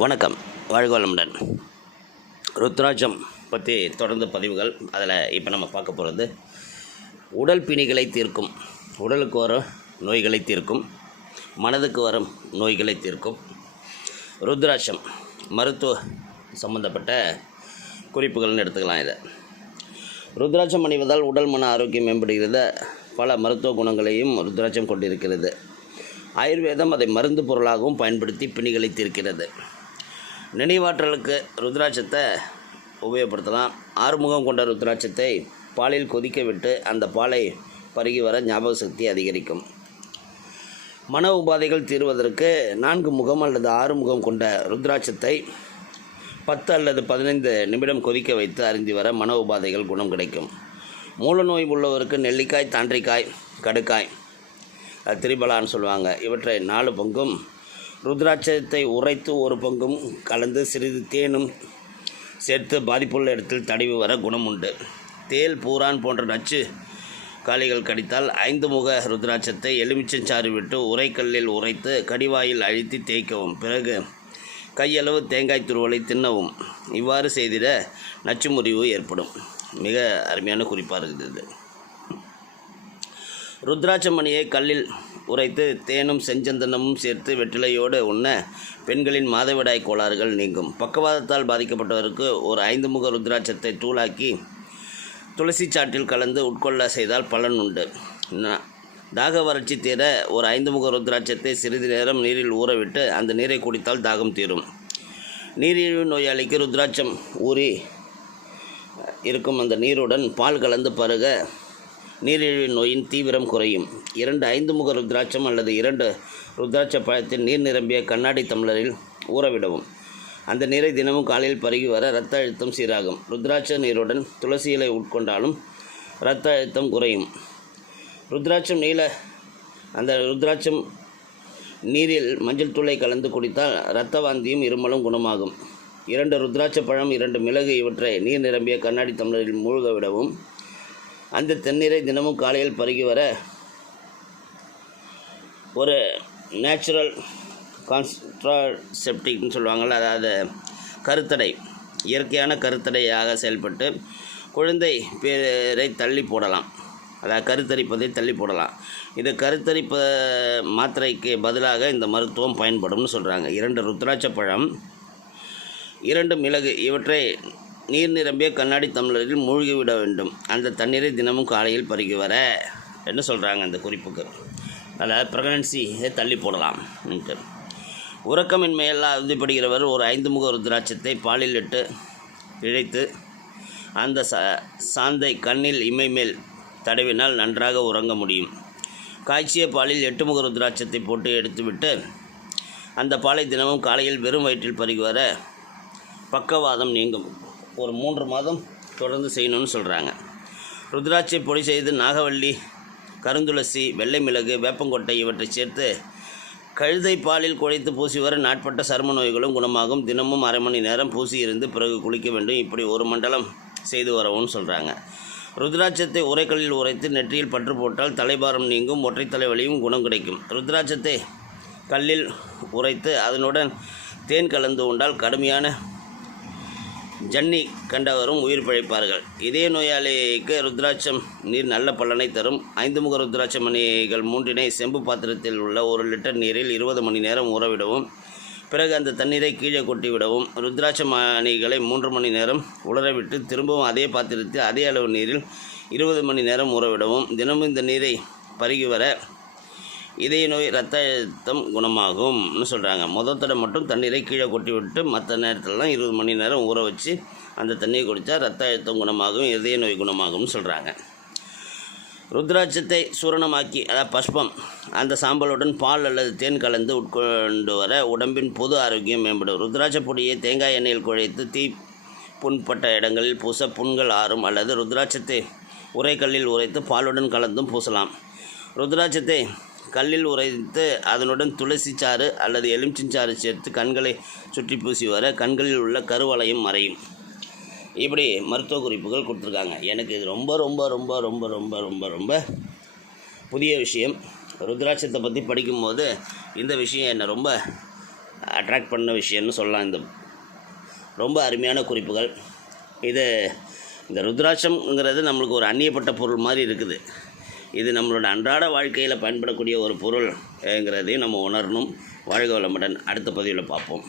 வணக்கம். வாழ்க வளமுடன். ருத்ராட்சம் பற்றி தொடர்ந்து பதிவுகள். அதில் இப்போ நம்ம பார்க்க போகிறது உடல் பிணிகளை தீர்க்கும். உடலுக்கு வரும் நோய்களை தீர்க்கும். மனதுக்கு வரும் நோய்களை தீர்க்கும். ருத்ராட்சம் மருத்துவ சம்பந்தப்பட்ட குறிப்புகள்னு எடுத்துக்கலாம் இதை. ருத்ராட்சம் அணிவதால் உடல் மன ஆரோக்கியம் மேம்படுகிறது பல மருத்துவ குணங்களையும் ருத்ராட்சம் கொண்டிருக்கிறது. ஆயுர்வேதம் அதை மருந்து பொருளாகவும் பயன்படுத்தி பிணிகளை தீர்க்கிறது. நினைவாற்றலுக்கு ருத்ராட்சத்தை உபயோகப்படுத்தலாம். ஆறுமுகம் கொண்ட ருத்ராட்சத்தை பாலில் கொதிக்க விட்டு அந்த பாலை பருகி வர ஞாபக சக்தி அதிகரிக்கும். மன உபாதைகள் தீர்வதற்கு நான்கு முகம் அல்லது ஆறு முகம் கொண்ட ருத்ராட்சத்தை பத்து அல்லது பதினைந்து நிமிடம் கொதிக்க வைத்து அருந்தி வர மன உபாதைகள் குணம் கிடைக்கும். மூல நோய் உள்ளவருக்கு நெல்லிக்காய் தாண்டிக்காய் கடுக்காய் திரிபலான்னு சொல்லுவாங்க. இவற்றை நாலு பங்கும் ருத்ராட்சத்தை உரைத்து ஒரு பங்கும் கலந்து சிறிது தேனும் சேர்த்து பாதிப்புள்ள இடத்தில் தடவி வர குணம் உண்டு தேல் பூரான் போன்ற நச்சு காளிகள் கடித்தால் ஐந்து முக ருத்ராட்சத்தை எலுமிச்சஞ்சாறு விட்டு உரைக்கல்லில் உரைத்து கடிவாயில் அழுத்தி தேய்க்கவும். பிறகு கையளவு தேங்காய் துருவலை தின்னவும். இவ்வாறு செய்திட நச்சு முறிவு ஏற்படும். மிக அருமையான குறிப்பாக இருக்குது ருத்ராட்சமணியை கல்லில் உரைத்து தேனும் செஞ்சந்தனமும் சேர்த்து வெற்றிலையோடு உண்ண பெண்களின் மாதவிடாய் கோளாறுகள் நீங்கும். பக்கவாதத்தால் பாதிக்கப்பட்டவருக்கு ஒரு ஐந்து முக ருத்ராட்சத்தை தூளாக்கி துளசி சாற்றில் கலந்து உட்கொள்ள செய்தால் பலன் உண்டு. தாக வறட்சி தீர ஒரு ஐந்து முக ருத்ராட்சத்தை சிறிது நேரம் நீரில் ஊறவிட்டு அந்த நீரை குடித்தால் தாகம் தீரும். நீரிழிவு நோயாளிக்கு ருத்ராட்சம் ஊறி இருக்கும் அந்த நீருடன் பால் கலந்து பருக நீரிழிவு நோயின் தீவிரம் குறையும். இரண்டு ஐந்து முக ருத்ராட்சம் அல்லது இரண்டு ருத்ராட்ச பழத்தில் நீர் நிரம்பிய கண்ணாடி தம்ளரில் ஊறவிடவும். அந்த நீரை தினமும் காலையில் பருகி வர இரத்த அழுத்தம் சீராகும். ருத்ராட்ச நீருடன் துளசி இலை உட்கொண்டாலும் இரத்த அழுத்தம் குறையும். ருத்ராட்சம் நீல அந்த ருத்ராட்சம் நீரில் மஞ்சள் தூளை கலந்து குடித்தால் இரத்த வாந்தியும் இருமலும் குணமாகும். இரண்டு ருத்ராட்ச பழம் இரண்டு மிளகு இவற்றை நீர் நிரம்பிய கண்ணாடி தமிழரில் மூழ்க விடவும் அந்த தண்ணீரை தினமும் காலையில் பருகி வர ஒரு நேச்சுரல் கான்ஸ்ட்ராசெப்டிக்னு சொல்லுவாங்கள்ல அதாவது கருத்தடை இயற்கையான கருத்தடையாக செயல்பட்டு குழந்தை பேரை தள்ளி போடலாம். அதாவது கருத்தரிப்பதை தள்ளி போடலாம். இது கருத்தரிப்ப மாத்திரைக்கு பதிலாக இந்த மருத்துவம் பயன்படும்னு சொல்கிறாங்க இரண்டு ருத்ராட்ச பழம் இரண்டு மிளகு இவற்றை நீர் நிரம்பிய கண்ணாடி தமிழரில் மூழ்கிவிட வேண்டும். அந்த தண்ணீரை தினமும் காலையில் பருகி வர என்ன சொல்கிறாங்க அந்த குறிப்புக்கு. அதில் ப்ரெக்னன்சியை தள்ளி போடலாம் உறக்கமின்மையெல்லாம் அவதிப்படுகிறவர் ஒரு ஐந்து முக ருத்ராட்சத்தை பாலில் இட்டு இழைத்து அந்த ச சாந்தை கண்ணில் இமை மேல் தடவினால் நன்றாக உறங்க முடியும். காய்ச்சிய பாலில் எட்டு முக ருத்ராட்சத்தை போட்டு எடுத்துவிட்டு அந்த பாலை தினமும் காலையில் வெறும் வயிற்றில் பருகி வர பக்கவாதம் நீங்கும். ஒரு மூன்று மாதம் தொடர்ந்து செய்யணும்னு சொல்கிறாங்க ருத்ராட்சை பொடி செய்து நாகவள்ளி கருந்துளசி வெள்ளை மிளகு வேப்பங்கொட்டை இவற்றை சேர்த்து கழுதை பாலில் குழைத்து பூசி வர நாட்பட்ட சரும நோய்களும் குணமாகும். தினமும் அரை மணி நேரம் பூசி இருந்து பிறகு குளிக்க வேண்டும். இப்படி ஒரு மண்டலம் செய்து வரவும்னு சொல்கிறாங்க ருத்ராட்சத்தை உரைக்கல்லில் உரைத்து நெற்றியில் பற்று போட்டால் தலைபாரம் நீங்கும் ஒற்றை தலைவலியும் குணம் கிடைக்கும். ருத்ராட்சத்தை கல்லில் உரைத்து அதனுடன் தேன் கலந்து உண்டால் கடுமையான ஜன்னி கண்டவரும் உயிர் பிழைப்பார்கள். இதே நோயாளிக்கு ருத்ராட்சம் நீர் நல்ல பலனை தரும். ஐந்து முக ருத்ராட்ச மணிகள் மூன்றினை செம்பு பாத்திரத்தில் உள்ள ஒரு லிட்டர் நீரில் இருபது மணி நேரம் ஊறவிடவும் பிறகு அந்த தண்ணீரை கீழே கொட்டி விடவும் ருத்ராட்ச மணிகளை மூன்று மணி நேரம் உலரவிட்டு திரும்பவும் அதே பாத்திரத்தில் அதே அளவு நீரில் இருபது மணி நேரம் ஊறவிடவும் தினமும் இந்த நீரை பருகி வர இதய நோய் ரத்த அழுத்தம் குணமாகும்னு சொல்கிறாங்க முதல் தடவை மட்டும் தண்ணீரை கீழே கொட்டி விட்டு மற்ற நேரத்துலலாம் இருபது மணி நேரம் ஊற வச்சு அந்த தண்ணியை குடித்தா ரத்த அழுத்தம் குணமாகும் இதய நோய் குணமாகும்னு சொல்கிறாங்க ருத்ராட்சத்தை சூரணமாக்கி அதாவது பஷ்பம் அந்த சாம்பலுடன் பால் அல்லது தேன் கலந்து உட்கொண்டு வர உடம்பின் பொது ஆரோக்கியம் மேம்படும். ருத்ராட்ச பொடியை தேங்காய் எண்ணெயில் குழைத்து தீ புண்பட்ட இடங்களில் பூச புண்கள் ஆறும் அல்லது ருத்ராட்சத்தை உரைக்கல்லில் உரைத்து பாலுடன் கலந்தும் பூசலாம். ருத்ராட்சத்தை கல்லில் உரைத்து அதனுடன் துளசி சாறு அல்லது எலுமிச்சஞ்சாறு சேர்த்து கண்களை சுற்றி பூசி வர கண்களில் உள்ள கருவளையம் மறையும். இப்படி மருத்துவ குறிப்புகள் கொடுத்துருக்காங்க. எனக்கு இது ரொம்ப ரொம்ப ரொம்ப ரொம்ப ரொம்ப ரொம்ப ரொம்ப புதிய விஷயம். ருத்ராட்சத்தை பற்றி படிக்கும்போது இந்த விஷயம் என்னை ரொம்ப அட்ராக்ட் பண்ண விஷயம்னு சொல்லலாம். இந்த ரொம்ப அருமையான குறிப்புகள். இது இந்த ருத்ராட்சம்ங்கிறது நம்மளுக்கு ஒரு அந்நியப்பட்ட பொருள் மாதிரி இருக்குது. இது நம்மளோட அன்றாட வாழ்க்கையில் பயன்படக்கூடிய ஒரு பொருள்ங்கிறதையும் நம்ம உணரணும். வாழ்க வளமுடன். அடுத்த பதிவில் பார்ப்போம்.